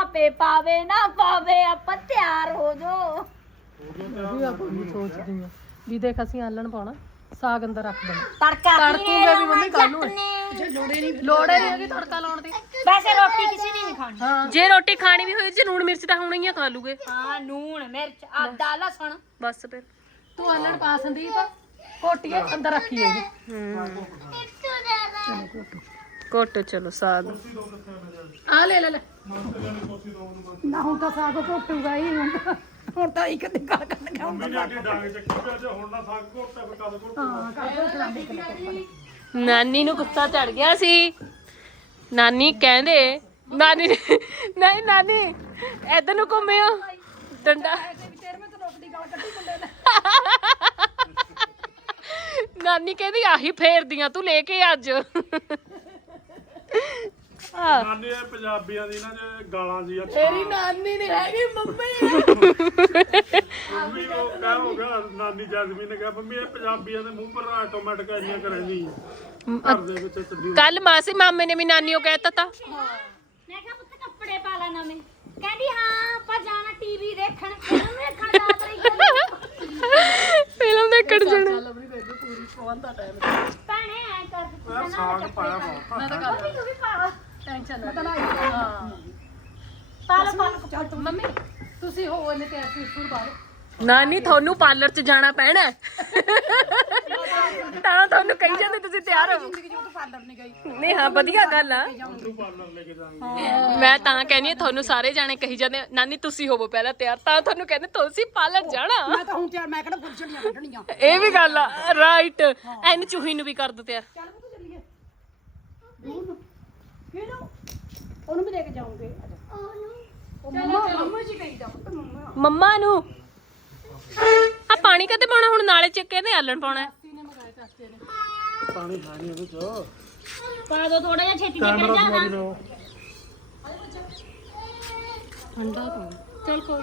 ਆਪੇ ਪਾਵੇ ਨਾ ਪਾਵੇ ਆਪਾਂ ਤਿਆਰ ਹੋ ਜੋ ਵੀ ਆਪਾਂ ਵੀ ਸੋਚਦੀ ਆ ਵੀ ਦੇਖ ਅਸੀਂ ਆਲਣ ਪਾਉਣਾ ਸਾਗ ਅੰਦਰ ਰੱਖ ਦੇਣਾ। ਤੜਕਾ ਤੜਕੂਗੇ ਵੀ ਮੰਮੀ ਕੱਲ ਨੂੰ ਨੇ ਲੋੜੇ ਨਹੀਂ ਲੋੜੇ ਨਹੀਂ ਹੈਗੀ ਤੜਕਾ ਲਾਉਣ ਦੀ। ਵੈਸੇ ਰੋਟੀ ਕਿਸੇ ਨੇ ਨਹੀਂ ਖਾਣੀ। ਹਾਂ। ਜੇ ਰੋਟੀ ਖਾਣੀ ਵੀ ਹੋਈ ਜੇ ਲੂਣ ਮਿਰਚ ਤਾਂ ਹੋਣੀ ਆ ਖਾ ਲੂਗੇ। ਹਾਂ ਨੂਣ ਮਿਰਚ ਆਦਾ ਲਸਣ। ਬਸ ਫਿਰ। ਤੂੰ ਆਲਣ ਪਾ ਸੰਦੀਪ ਕੋਟੀਏ ਅੰਦਰ ਰੱਖੀਏ ਇਹਨੂੰ ਕੋਟ ਚਲੋ ਸਾਗ। ਆ ਲੈ ਲੈ ਲੈ। ਨਾ ਹੁਣ ਤਾਂ ਸਾਗ ਘੋਟੂਗਾ ਹੀ ਹੁਣ। ਤਾਂ ਹੁਣ ਤਾਂ ਇੱਕ ਦਿਨ ਗੱਲ ਕਰਨ ਗਿਆ ਮੰਮੀ ਨੇ ਅੱਗੇ ਡਾਂਗ ਚੱਕੀ ਪਿਆ ਜੇ ਹੁਣ ਨਾ ਸਾਗ ਘੋਟਾ ਫਿਰ ਕਦ ਘੋਟਾ? ਹਾਂ ਕਾਹਦੇ ਚਲਾਉਂਦੇ ਕਿ ਨਾਨੀ ਨੂੰ ਗੁੱਸਾ ਚੜ ਗਿਆ ਸੀ। ਨਾਨੀ ਕਹਿੰਦੇ ਨਾਨੀ ਨੇ- ਨਹੀਂ ਨਾਨੀ ਇਧਰ ਨੂੰ ਘੁੰਮਿਓ। ਡੰਡਾ। ਨਾਨੀ ਕਹਿੰਦੀ ਆਹੀ ਫੇਰਦੀਆਂ ਤੂੰ ਲੈ ਕੇ ਅੱਜ। ਆ ਨਾਨੀ ਇਹ ਪੰਜਾਬੀਆਂ ਦੀ ਨਾ ਜੇ ਗਾਲਾਂ ਜੀ ਤੇਰੀ ਨਾਨੀ ਨਹੀਂ ਹੈਗੀ ਮੰਮੀ। ਮੰਮੀ ਉਹ ਕਹਿ ਹੋ ਗਿਆ? ਨਾਨੀ ਜੈਸਮੀਨ ਨੇ ਕਿਹਾ ਮੰਮੀ ਇਹ ਪੰਜਾਬੀਆਂ ਦੇ ਮੂੰਹ ਪਰ ਆਟੋਮੈਟਿਕ ਇੰਨੀਆਂ ਕਰੈਂਦੀ ਘਰ ਦੇ ਵਿੱਚ ਚੱਲੀ ਕੱਲ ਮਾਸੀ ਮਾਮੇ ਨੇ ਵੀ ਨਾਨੀ ਉਹ ਕਹਿਤਾ ਤਾ। ਮੈਂ ਕਿਹਾ ਪੁੱਤ ਕੱਪੜੇ ਪਾ ਲੈ ਨਵੇਂ। ਕਹਿੰਦੀ ਹਾਂ ਆਪਾਂ ਜਾਣਾ ਟੀਵੀ ਦੇਖਣ ਫਿਲਮ ਦੇਖਣ ਰਾਤ ਰਹੀ ਫਿਲਮ ਦੇਖਣ ਜਾਣਾ। ਲਵਲੀ ਬੇਬੀ ਪੂਰੀ ਪਵਨ ਦਾ ਟਾਈਮ ਭੈਣੇ ਐ ਕਰ ਯਾਰ ਸਾਗ ਪਾਇਆ ਬਹੁਤ ਮੈਂ ਤਾਂ ਕਰ ਤੂੰ ਵੀ ਪਾ ਟੈਨਸ਼ਨ ਨਾ ਹਾਂ। ਪਾ ਲਓ, ਪਾ ਲਓ। ਚੱਲ ਤੂੰ। ਮੰਮੀ ਤੁਸੀਂ ਹੋ ਇਹਨੇ ਤੇ ਐਸੀ ਸੁਰ ਬਾਹਰ। ਨਾਨੀ ਤੁਹਾਨੂੰ ਪਾਰਲਰ 'ਚ ਜਾਣਾ ਪੈਣਾ। ਹੈ। ਤਾਂ ਤੁਹਾਨੂੰ ਕਹੀ ਜਾਂਦੇ ਤੁਸੀਂ ਤਿਆਰ ਹੋ। ਜ਼ਿੰਦਗੀ ਚ ਤੂੰ ਪਾਰਲਰ ਨਹੀਂ ਗਈ। ਨਹੀਂ ਹਾਂ ਵਧੀਆ ਗੱਲ ਆ। ਮੈਂ ਤਾਂ ਕਹਿੰਦੀ ਹਾਂ ਤੁਹਾਨੂੰ ਸਾਰੇ ਜਾਣੇ ਕਹੀ ਜਾਂਦੇ ਨਾਨੀ ਤੁਸੀਂ ਹੋਵੋ ਪਹਿਲਾਂ ਤਿਆਰ। ਤਾਂ ਤੁਹਾਨੂੰ ਕਹਿੰਦੇ ਤੁਸੀਂ ਪਾਰਲਰ ਜਾਣਾ? ਮੈਂ ਤਾਂ ਹੁਣ ਤਿਆਰ ਮੈਂ ਕਿਹੜਾ ਪੁੱਛਣੀਆਂ ਕੱਢਣੀਆਂ? ਇਹ ਵੀ ਗੱਲ ਆ। ਰਾਈਟ ਐਨ ਚੂਹੀ ਨੂੰ ਵੀ ਕਰ ਦੋ ਤਿਆਰ। ਚੱਲ ਪੁੱਤ ਚੱਲੀਏ ਦੂਰ ਨੂੰ ਕਿਹਨੂੰ ਉਹਨੂੰ ਵੀ ਲੈ ਕੇ ਜਾਉਂਗੇ ਉਹ ਮੰਮਾ ਮੰਮਾ ਜੀ ਕਹੀ ਜਾ ਪੁੱਤ ਮੰਮਾ। ਮੰਮਾ ਨੂੰ। ਆ ਪਾਣੀ ਕਦੇ ਪਾਉਣਾ ਹੁਣ? ਨਾਲੇ ਚ ਕਹਿੰਦੇ ਆਲਣ ਪਾਉਣਾ? ਹੈ। ਪਾਣੀ ਹੈ ਨਹੀਂ ਇਹਦੇ ਚ। ਪਾ ਦੋ ਥੋੜਾ ਜਿਹਾ ਛੇਤੀ ਨਿਕਲ ਕੈਮਰਾ ਜਾਣਾ। ਲਓ। ਠੰਡਾ ਤੋਂ ਚੱਲ ਕੋਈ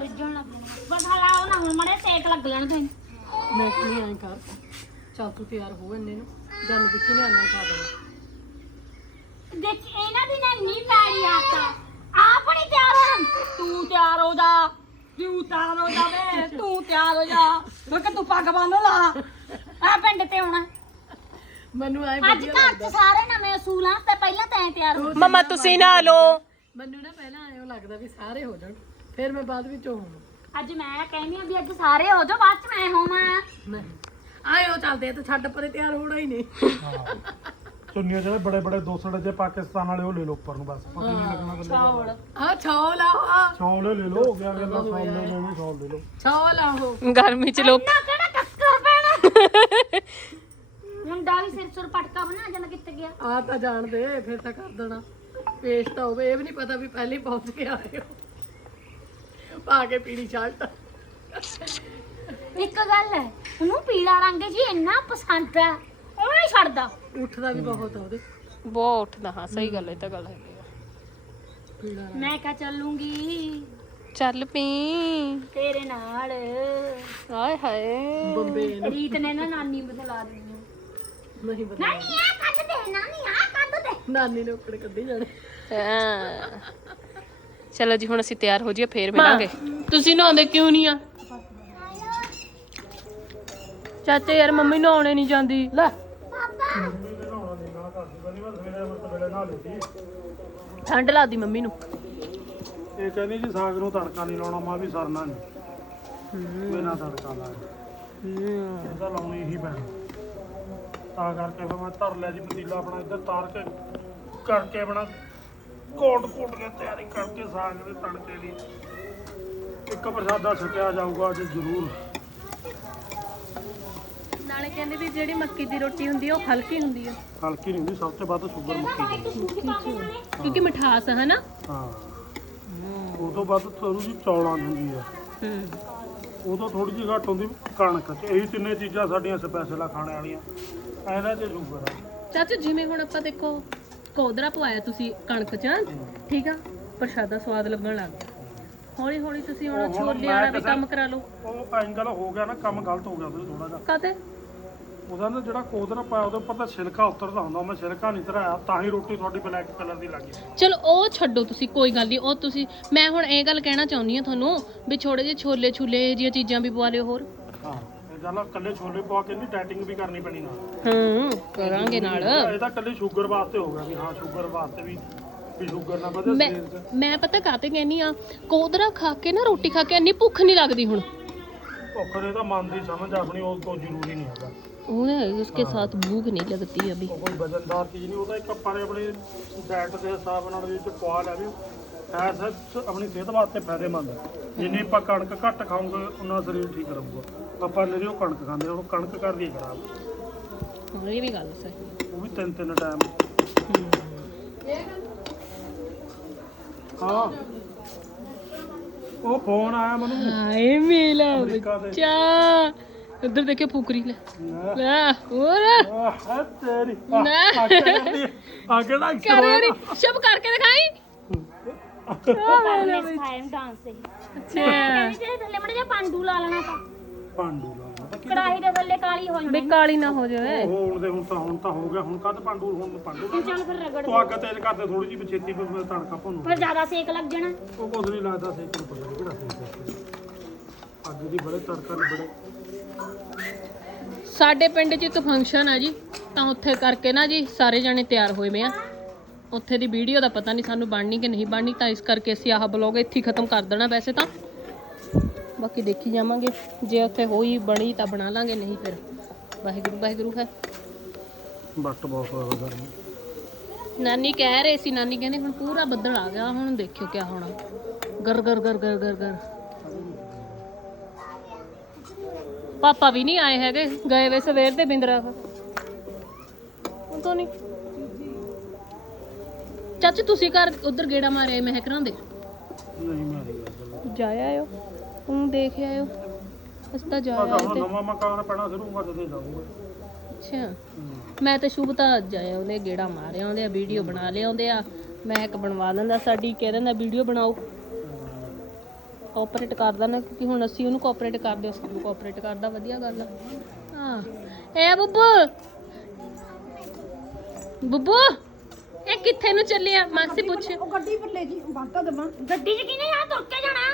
ਰਿੱਝਣ ਲੱਗ ਜਾਣਾ। ਬਸ ਹਲਾਓ ਨਾ ਹੁਣ ਮੜੇ ਸੇਕ ਲੱਗ ਜਾਣ ਤੈਨੂੰ ਮੈਂ ਨਹੀਂ ਆਈ ਕਰ ਚੱਲ ਤੂੰ ਤਿਆਰ ਹੋ ਇੰਨੇ ਨੂੰ। ਜਨ ਵਿੱਕੀ ਨੇ ਆਲਣ ਪਾ ਦੇਣਾ। ਦੇਖ ਇਹਨਾਂ ਦੀ ਨਾ ਨਹੀਂ ਪੈੜੀ ਆਤਾ ਆਪ ਨਹੀਂ ਤਿਆਰ ਹੋਣ। ਤੂੰ ਤਿਆਰ ਹੋ ਜਾ। ਤੂੰ ਤਿਆਰ ਹੋ ਜਾ ਵੇ ਤੂੰ ਤਿਆਰ ਹੋ ਜਾ। ਮੈਂ ਕਿ ਤੂੰ ਪੱਗ ਬੰਨ ਲਾ। ਆ ਪਿੰਡ ਤੇ ਆਉਣਾ। ਮੈਨੂੰ ਆਏ ਅੱਜ ਘਰ ਚ ਸਾਰੇ ਨਵੇਂ ਅਸੂਲਾਂ ਤੇ ਪਹਿਲਾਂ ਤੈਂ ਤਿਆਰ ਹੋ ਮੰਮਾ ਤੁਸੀਂ ਨਾ ਲਓ। ਮੈਨੂੰ ਨਾ ਪਹਿਲਾਂ ਐਂ ਲੱਗਦਾ ਵੀ ਸਾਰੇ ਹੋ ਜਾਣ। ਫਿਰ ਮੈਂ ਬਾਅਦ ਵਿੱਚ ਹੋਵਾਂ। ਅੱਜ ਮੈਂ ਕਹਿੰਦੀ ਆ ਵੀ ਅੱਜ ਸਾਰੇ ਹੋ ਜਾ ਬਾਅਦ ਚ ਮੈਂ ਹੋਵਾਂ। ਨਹੀਂ। ਆਇਓ ਚੱਲਦੇ ਆ ਤੇ ਛੱਡ ਪਰੇ ਤਿਆਰ ਹੋਣਾ ਹੀ ਨਹੀਂ। ਚੁੰਨੀਆਂ ਜਿਹੜੇ ਬੜੇ ਬੜੇ ਦੋਸੜ ਜੇ ਪਾਕਿਸਤਾਨ ਵਾਲੇ ਉਹ ਲੈ ਲਓ ਉੱਪਰ ਨੂੰ ਬਸ। ਪਤਾ ਨਹੀਂ ਲੱਗਣਾ ਬੱਲੇ ਆ ਛਾਓ ਲਾਓ ਆ ਛੌਲ ਲੈ ਲਓ ਗਿਆ ਗਿਆ ਛੌਲ ਲੈ ਲੈਣੀ ਛੌਲ ਲੈ ਲਓ। ਛਾਓ ਲਾਓ ਗਰਮੀ ਚ ਲੋਕ ਨਾ ਕਿਹੜਾ ਕੱਕਰ ਪੈਣਾ? ਮੁੰਡਾ ਵੀ ਸਿਰ ਸੁਰ ਪਟਕਾ ਬਣਾ ਜਾਂਦਾ ਕਿੱਥੇ ਗਿਆ? ਆ ਤਾਂ ਜਾਣ ਦੇ ਫਿਰ ਤਾਂ ਕਰ ਦੇਣਾ। ਪੇਸ਼ ਤਾਂ ਹੋਵੇ ਇਹ ਵੀ ਨਹੀਂ ਪਤਾ ਵੀ ਪਹਿਲੇ ਹੀ ਪਹੁੰਚ ਕੇ ਆਏ ਹੋ। ਪਾ ਕੇ ਪੀਲੀ ਸ਼ਰਟ। ਇੱਕ ਗੱਲ ਹੈ ਉਹਨੂੰ ਪੀਲਾ ਰੰਗ ਜੀ ਇੰਨਾ ਪਸੰਦ ਹੈ। ਉਹ ਨਹੀਂ ਛੱਡਦਾ। ਉੱਠਦਾ ਵੀ ਬਹੁਤ ਆ ਉਹਦੇ। ਬਹੁਤ ਉੱਠਦਾ ਹਾਂ ਸਹੀ ਗੱਲ ਹੈ ਇਹ ਤਾਂ ਗੱਲ ਹੈਗੀ ਆ। ਪੀਲਾ ਮੈਂ ਕਹਾ ਚੱਲੂੰਗੀ। ਚੱਲ ਪੀ। ਤੇਰੇ ਨਾਲ। ਹਾਏ ਹਾਏ। ਬੰਬੇ ਰੀਤ ਨੇ ਨਾ ਨਾਨੀ ਬਦਲਾ ਦੇਣੀ ਨਹੀਂ ਪਤਾ ਨਾਨੀ ਆ ਕੱਢ ਦੇ ਨਾਨੀ ਆ ਕੱਢ ਦੇ। ਨਾਨੀ ਨੇ ਉੱਕੜ ਕੱਢੀ ਜਾਣੇ। ਹਾਂ। ਚਲੋ ਜੀ ਹੁਣ ਅਸੀਂ ਤਿਆਰ ਹੋ ਜਾਈਏ ਫੇਰ ਮਿਲਾਂਗੇ। ਤੁਸੀਂ ਨਹਾਉਂਦੇ ਕਿਉਂ ਨਹੀਂ ਆ? ਚਾਚੇ ਯਾਰ ਮੰਮੀ ਨਹਾਉਣੇ ਨਹੀਂ ਜਾਂਦੀ। ਲੈ। ਠੰਡ ਲੱਗਦੀ ਮੰਮੀ ਨੂੰ। ਇਹ ਕਹਿੰਦੀ ਜੀ ਸਾਗ ਨੂੰ ਤੜਕਾ ਨਹੀਂ ਲਾਉਣਾ ਮਾਂ ਵੀ ਸਰਨਾ ਨਹੀਂ। ਬਿਨਾ ਤੜਕਾ ਲਾ ਇਹਦਾ ਲਾਉਣੀ ਹੀ ਪੈਣਾ। ਤਾਂ ਕਰਕੇ ਫਿਰ ਮੈਂ ਧਰ ਲਿਆ ਜੀ ਪਤੀਲਾ ਆਪਣਾ ਇੱਧਰ ਤਾਰ ਕੇ ਕਰਕੇ ਆਪਣਾ ਕੋਟ ਕੋਟ ਕੇ ਤਿਆਰੀ ਕਰਕੇ ਸਾਗ ਦੇ ਤੜਕੇ ਦੀ ਇੱਕ ਪ੍ਰਸ਼ਾਦਾ ਛਕਿਆ ਜਾਊਗਾ ਅੱਜ ਜ਼ਰੂਰ। ਨਾਲੇ ਕਹਿੰਦੇ ਵੀ ਜਿਹੜੀ ਮੱਕੀ ਦੀ ਰੋਟੀ ਹੁੰਦੀ ਆ ਉਹ ਹਲਕੀ ਹੁੰਦੀ ਆ। ਹਲਕੀ ਨਹੀਂ ਹੁੰਦੀ ਸਭ ਤੋਂ ਵੱਧ ਸ਼ੂਗਰ ਮੱਕੀ ਦੀ ਕਿਉਂਕਿ ਮਿਠਾਸ ਹੈ ਨਾ ਹਾਂ। ਉਹ ਤੋਂ ਵੱਧ ਥੋੜੀ ਜਿਹੀ ਚੌਲਾਂ ਦੀ ਹੁੰਦੀ ਆ। ਹੂੰ। ਉਹ ਤੋਂ ਥੋੜੀ ਜਿਹੀ ਘੱਟ ਹੁੰਦੀ ਕਣਕ ਚ। ਇਹੀ ਤਿੰਨੇ ਚੀਜ਼ਾਂ ਸਾਡੀਆਂ ਸਪੈਸ਼ਲ ਆ ਖਾਣੇ ਵਾਲੀਆਂ। ਇਹਨਾਂ 'ਚ ਸ਼ੂਗਰ ਆ। ਚਾਚੂ ਜਿਵੇਂ ਹੁਣ ਆਪਾਂ ਦੇਖੋ ਕੋਦਰਾ ਪਵਾਇਆ ਤੁਸੀਂ ਕਣਕ ਚ ਠੀਕ ਆ? ਪ੍ਰਸ਼ਾਦਾ ਸਵਾਦ ਲੱਗਣ ਲੱਗ ਗਿਆ। ਹੌਲੀ ਹੌਲੀ ਤੁਸੀਂ ਹੁਣ ਛੋਲੇ ਵਾਲਾ ਵੀ ਕੰਮ ਕਰਾ ਲਓ। ਉਹ ਐਂਗਲ ਹੋ ਗਿਆ ਨਾ ਕੰਮ ਗਲਤ ਹੋ ਗਿਆ ਥੋੜਾ ਜਿਹਾ। ਕਾਤੇ ਉਹਦਾ ਨਾ ਜਿਹੜਾ ਕੋਦਰਾ ਪਾਇਆ ਉਹਦੇ ਉੱਪਰ ਤਾਂ ਛਿਲਕਾ ਉਤਰਦਾ ਹੁੰਦਾ ਮੈਂ ਛਿਲਕਾ ਨਹੀਂ ਧਰਾਇਆ ਤਾਂ ਹੀ ਰੋਟੀ ਤੁਹਾਡੀ ਬਲੈਕ ਕਲਰ ਦੀ ਲੱਗੀ। ਚਲੋ ਉਹ ਛੱਡੋ ਤੁਸੀਂ ਕੋਈ ਗੱਲ ਨਹੀਂ ਉਹ ਤੁਸੀਂ ਮੈਂ ਹੁਣ ਇਹ ਗੱਲ ਕਹਿਣਾ ਚਾਹੁੰਦੀ ਹਾਂ ਤੁਹਾਨੂੰ ਵੀ ਛੋੜੇ ਜਿਹੇ ਛੋਲੇ ਛੁਲੇ ਜਿਹੀਆਂ ਚੀਜ਼ਾਂ ਵੀ ਪਵਾ ਲਿਓ ਹੋਰ। ਹਾਂ ਗੱਲ ਕੱਲੇ ਛੋਲੇ ਪਵਾ ਕੇ ਨਹੀਂ ਡਾਈਟਿੰਗ ਵੀ ਕਰਨੀ ਪੈਣੀ ਨਾਲ। ਹੂੰ ਕਰਾਂਗੇ ਨਾਲ। ਇਹ ਤਾਂ ਕੱਲੇ ਸ਼ੂਗਰ ਵਾਸਤੇ ਹੋ ਗਿਆ ਵੀ ਹਾਂ ਸ਼ੂਗਰ ਵਾਸਤੇ ਵੀ ਵੀ ਸ਼ੂਗਰ ਨਾ ਵਧੇ ਮੈਂ ਮੈਂ ਪਤਾ ਕਾਤੇ ਕਹਿੰਨੀ ਆ ਕੋਦਰਾ ਖਾ ਕੇ ਨਾ ਰੋਟੀ ਖਾ ਕੇ ਇੰਨੀ ਭੁੱਖ ਨਹੀਂ ਲੱਗਦੀ ਹੁਣ। ਭੁੱਖ ਦੇ ਤਾਂ ਮਨ ਦੀ ਸਮਝ ਆਪਣੀ ਉਹ ਤੋਂ ਜ਼ਰੂਰੀ ਨਹੀਂ ਹੈਗਾ। ਉਹਨੇ ਉਸਕੇ ਸਾਥ ਭੂਖ ਨਹੀਂ ਲੱਗਤੀ ਅਭੀ। ਉਹ ਕੋਈ ਵਜ਼ਨਦਾਰ ਚੀਜ਼ ਨਹੀਂ ਉਹਦਾ ਇੱਕ ਆਪਾਂ ਨੇ ਆਪਣੀ ਡਾਈਟ ਦੇ ਹਿਸਾਬ ਨਾਲ ਵੀ ਚ ਪਵਾ ਲਿਆ ਵੀ ਐ ਸੱਚ ਆਪਣੀ ਸਿਹਤ ਵਾਸਤੇ ਫਾਇਦੇਮੰਦ ਹੈ। ਜਿੰਨੀ ਆਪਾਂ ਕਣਕ ਘੱਟ ਖਾਵਾਂਗੇ ਉਨਾ ਸਰੀਰ ਠੀਕ ਰਹੂਗਾ। ਆਪਾਂ ਜਿਹੜੀ ਉਹ ਕਣਕ ਖਾਂਦੇ ਹਾਂ, ਉਹ ਕਣਕ ਕਰਦੀ ਹੈ ਖਰਾਬ ਹਾਂ। ਇਹ ਵੀ ਗੱਲ ਸਹੀ ਉਹ ਵੀ ਤਿੰਨ ਤਿੰਨ ਟਾਈਮ ਹਾਂ। ਉਹ ਫੋਨ ਆਇਆ ਮੈਨੂੰ। ਹਾਏ ਮੇਲਾ ਬੱਚਾ। ਉਧਰ ਦੇਖੇ ਫੁਕਰੀ ਲੈ। ਲੈ ਹੋਰ। ਆਹ ਤੇਰੀ। ਨਾ। ਆ ਕਿਹੜਾ ਅਕਸਰ ਕਰੇ ਹੋਇਆ ਨਹੀਂ ਸ਼ਬ ਕਰਕੇ ਦਿਖਾਈ। ਟਾਈਮ ਡਾਂਸ ਤੇ ਅੱਛਾ। ਇਹਦੇ ਥੱਲੇ ਮੜੇ ਜਿਹਾ ਪਾਂਡੂ ਲਾ ਲੈਣਾ ਤਾਂ ਪਾਂਡੂ ਲਾਉਣਾ ਤਾਂ ਕੀ ਕੜਾਹੀ ਦੇ ਥੱਲੇ ਕਾਲੀ ਹੋ ਬੇ ਜਾਣੀ। ਕਾਲੀ ਨਾ ਹੋ ਜਾਵੇ। ਉਹ ਹੁਣ ਦੇ ਹੁਣ ਤਾਂ ਹੁਣ ਤਾਂ ਹੋ ਗਿਆ। ਹੁਣ ਕਦ ਪਾਂਡੂ ਹੁਣ ਪਾਂਡੂ ਲਾਉਣਾ। ਚੱਲ ਫਿਰ ਰਗੜ ਤੂੰ ਅੱਗ ਤੇਜ਼ ਕਰਦੇ ਥੋੜੀ ਜਿਹੀ ਛੇਤੀ ਫਿਰ ਤੜਕਾ ਭੁੰਨੂ ਫਿਰ ਜ਼ਿਆਦਾ ਸੇਕ ਲੱਗ ਜਾਣਾ। ਉਹ ਕੁਝ ਨਹੀਂ ਲੱਗਦਾ ਸੇ ਤੈਨੂੰ ਪਤਾ ਨਹੀਂ ਕਿਹੜਾ ਸੇ ਅੱਗ ਦੀ ਬੜੇ ਤੜਕਾ ਨੇ ਬੜੇ ਸਾਡੇ ਪਿੰਡ 'ਚ ਇੱਕ ਫੰਕਸ਼ਨ ਆ ਜੀ ਤਾਂ ਉੱਥੇ ਕਰਕੇ ਨਾ ਜੀ ਸਾਰੇ ਜਣੇ ਤਿਆਰ ਹੋਏ ਵੇ ਆ। ਉੱਥੇ ਦੀ ਵੀਡੀਓ ਦਾ ਪਤਾ ਨਹੀਂ ਸਾਨੂੰ ਬਣਨੀ ਕਿ ਨਹੀਂ ਬਣਨੀ ਤਾਂ ਇਸ ਕਰਕੇ ਅਸੀਂ ਆਹ ਬਲੌਗ ਇੱਥੇ ਹੀ ਖਤਮ ਕਰ ਦੇਣਾ ਵੈਸੇ ਤਾਂ। ਬਾਕੀ ਦੇਖੀ ਜਾਵਾਂਗੇ ਜੇ ਉੱਥੇ ਹੋਈ ਬਣੀ ਤਾਂ ਬਣਾ ਲਾਂਗੇ ਨਹੀਂ ਫਿਰ। ਵਾਹਿਗੁਰੂ ਵਾਹਿਗੁਰੂ ਹੈ। ਬੱਟ ਬਹੁਤ ਹੋਇਆ ਗਰਮੀ। ਨਾਨੀ ਕਹਿ ਰਹੇ ਸੀ ਨਾਨੀ ਕਹਿੰਦੇ ਹੁਣ ਪੂਰਾ ਬੱਦਲ ਆ ਗਿਆ ਹੁਣ ਦੇਖਿਓ ਕਿਆ ਹੋਣਾ। ਗਰ ਗਰ ਗਰ ਗਰ ਗਰ ਗਰ। ਪਾਪਾ ਵੀ ਨਹੀਂ ਆਏ ਹੈਗੇ ਗਏ ਵੇ ਸਵੇਰ ਦੇ ਬਿੰਦਰਾ ਤੋਂ ਨਹੀਂ। ਚਾਚੀ ਤੁਸੀਂ ਘਰ ਉਧਰ ਗੇੜਾ ਮਾਰਿਆ ਦੇ? ਨਹੀਂ ਮੈਂ ਜਾ ਆਇਓ ਤੂੰ ਦੇਖ ਆਇਓ। ਅਸੀਂ ਤਾਂ ਜਾ ਪਤਾ ਆਏ ਹੁਣ ਤੇ। ਨਵਾਂ ਮਕਾਨ ਪੈਣਾ ਸ਼ੁਰੂ ਹੋਊਗਾ ਤੇ ਜਾਊਗਾ। ਅੱਛਾ। ਮੈਂ ਤਾਂ ਸ਼ੁਭ ਤਾਂ ਅੱਜ ਆਇਆ ਉਹਦੇ ਗੇੜਾ ਮਾਰਿਆ ਉਹਦੇ ਵੀਡੀਓ ਬਣਾ ਲਿਆਉਂਦੇ ਆ ਮੈਂ ਇੱਕ ਬਣਵਾ ਦਿੰਦਾ ਸਾਡੀ ਕਹਿ ਦਿੰਦਾ ਵੀਡੀਓ ਬਣਾਓ। ਕੋਆਪਰੇਟ ਕਰਦਾ ਨਾ ਕਿਉਂਕਿ ਹੁਣ ਅਸੀਂ ਉਹਨੂੰ ਕੋਆਪਰੇਟ ਕਰਦੇ ਅਸੀਂ ਉਹਨੂੰ ਕੋਆਪਰੇਟ ਕਰਦਾ ਵਧੀਆ ਗੱਲ ਆ। ਹਾਂ। ਐ ਬੱਬੂ! ਬੱਬੂ! ਇਹ ਕਿੱਥੇ ਨੂੰ ਚੱਲਿਆ? ਮਾਸੀ ਪੁੱਛ। ਉਹ ਗੱਡੀ ਪਰ ਲੈ ਜੀ ਬੰਤਾ ਦਬਾਂ ਗੱਡੀ 'ਚ ਕਿਨੇ ਆ? ਤੁਰ ਕੇ ਜਾਣਾ।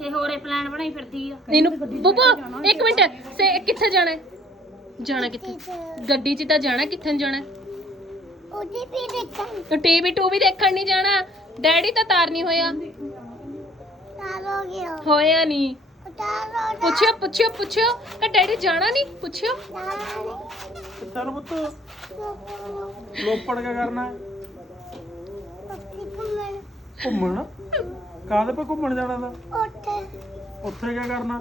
ਇਹ ਹੋਰੇ ਪਲਾਨ ਬਣਾਈ ਫਿਰਦੀ ਆ। ਇਹਨੂੰ ਬੱਬੂ ਇੱਕ ਮਿੰਟ। ਸੇ ਕਿੱਥੇ ਜਾਣਾ ਹੈ? ਜਾਣਾ ਕਿੱਥੇ? ਗੱਡੀ 'ਚ ਤਾਂ ਜਾਣਾ ਕਿੱਥੇ ਨੂੰ ਜਾਣਾ ਉਹਦੀ ਵੀ ਦੇਖਾਂ। ਟੀਵੀ ਟੂ ਵੀ ਦੇਖਣ ਨਹੀਂ ਜਾਣਾ। ਡੈਡੀ ਤਾਂ ਤਾਰ ਨਹੀਂ ਹੋਇਆ। ਤਾਰੋ ਗਿਆ। ਹੋਇਆ ਨਹੀਂ ਤਾਰੋ ਪੁੱਛਿਓ ਪੁੱਛਿਓ ਪੁੱਛਿਓ। ਕਿ ਡੈਡੀ ਜਾਣਾ ਨਹੀਂ ਪੁੱਛਿਓ। ਕਿੱਥੇ ਨੂੰ ਪੁੱਤ? ਲੋਪੜ ਕੇ ਕਰਨਾ? ਹੈ? ਘੁੰਮਣ। ਕਾਹਦੇ ਪੇ ਘੁੰਮਣ ਜਾਣਾ ਦਾ ਉੱਥੇ। ਕੀ ਕਰਨਾ?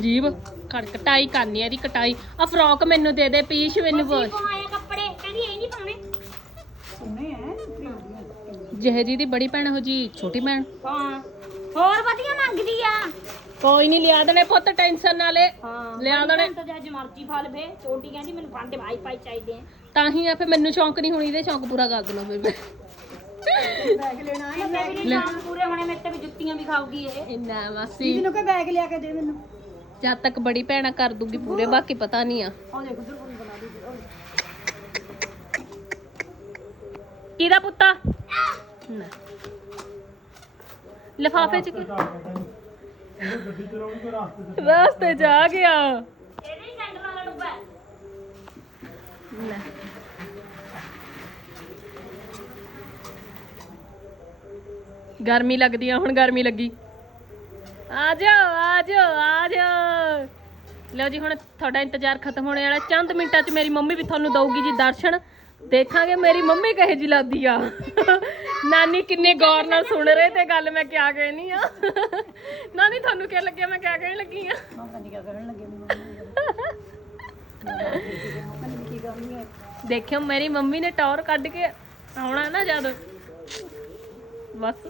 ਜੀਬ ਕਟਾਈ ਕਰਨੀ ਆ ਇਹਦੀ ਕਟਾਈ। ਆ ਫਰੋਕ ਮੈਨੂੰ ਦੇ ਦੇ ਪੀਸ਼ ਮੈਨੂੰ ਬੋਲ। ਕਹਿੰਦੀ ਇਹ ਨਹੀਂ ਪਾਉਣੇ। ਸੋਹਣੇ ਐ ਜਿਹੇ ਜੀ ਦੀ ਬੜੀ ਭੈਣ ਹੋ ਜੀ ਛੋਟੀ ਭੈਣ। ਹਾਂ ਹੋਰ ਵਧੀਆ ਮੰਗਦੀ ਆ। ਕੋਈ ਨਹੀਂ ਲਿਆ ਦੇਣੇ ਪੁੱਤ ਟੈਨਸ਼ਨ ਨਾਲੇ ਹਾਂ ਲਿਆ ਦੇਣੇ। ਤਾਂ ਜੇ ਮਰਜ਼ੀ ਫਲ ਵੇ ਛੋਟੀ ਕਹਿੰਦੀ ਮੈਨੂੰ ਭਾਂਡੇ ਭਾਈ ਭਾਈ ਚਾਹੀਦੇ ਆ। ਤਾਂ ਹੀ ਆ ਫੇ ਮੈਨੂੰ ਸ਼ੌਂਕ ਨਹੀਂ ਹੋਣੀ ਇਹਦੇ ਸ਼ੌਂਕ ਪੂਰਾ ਕਰ ਦੇਣਾ ਫਿਰ ਮੈਂ। ਬੈਗ ਲੈਣਾ ਹੈ ਇੰਨੇ ਵੀ ਨਹੀਂ ਸ਼ਾਮ ਪੂਰੇ ਹੋਣੇ ਮੇਰੇ ਤੇ ਵੀ ਜੁੱਤੀਆਂ ਵੀ ਖਾਊਗੀ ਇਹ। ਇੰਨਾ ਮਾਸੀ। ਮੈਨੂੰ ਕਹੇ ਬੈਗ ਲਿਆ ਕੇ ਦੇ ਮੈਨੂੰ। ਜਦ ਤੱਕ ਬੜੀ ਭੈਣਾ ਕਰ ਦੂਗੀ ਪੂਰੇ ਬਾਕੀ ਪਤਾ ਨਹੀਂ ਆ। ਉਹ ਦੇਖ ਉਧਰ ਪੂਰੀ ਬਣਾ ਦੇ ਕਿਹਦਾ ਪੁੱਤਾ? ਨਾ। ਲਿਫਾਫੇ ਚ ਕੀ? ਗੱਡੀ ਚਲਾਉਣੀ ਰਾਸਤੇ 'ਚ ਰਸਤੇ ਚ ਆ ਗਿਆ ਇਹਦੇ ਡੱਬਾ। ਲੈ ਗਰਮੀ ਲੱਗਦੀ ਆ ਹੁਣ ਗਰਮੀ ਲੱਗੀ। ਆ ਜਾਓ ਆ ਜਾਓ ਆ ਜਾਓ। ਲਓ ਜੀ ਹੁਣ ਤੁਹਾਡਾ ਇੰਤਜ਼ਾਰ ਖਤਮ ਹੋਣੇ ਵਾਲਾ। ਚੰਦ ਮਿੰਟਾਂ 'ਚ ਮੇਰੀ ਮੰਮੀ ਵੀ ਤੁਹਾਨੂੰ ਦਊਗੀ ਜੀ ਦਰਸ਼ਨ। ਦੇਖਾਂਗੇ ਮੇਰੀ ਮੰਮੀ ਕਹੇ ਜੀ ਆ। ਨਾਨੀ ਕਿੰਨੇ ਗੌਰ ਨਾਲ ਸੁਣ ਰਹੇ ਤੇ ਗੱਲ ਮੈਂ ਕਿਆ ਕਹਿਣੀ ਆ। ਨਾਨੀ ਤੁਹਾਨੂੰ ਕੀ ਲੱਗਿਆ? ਮੈਂ ਕਿਆ ਕਹਿਣ ਲੱਗੀ ਆ? ਦੇਖਿਓ ਮੇਰੀ ਮੰਮੀ ਨੇ ਟੌਰ ਕੱਢ ਕੇ ਆਉਣਾ ਨਾ ਜਦ। ਬਸ।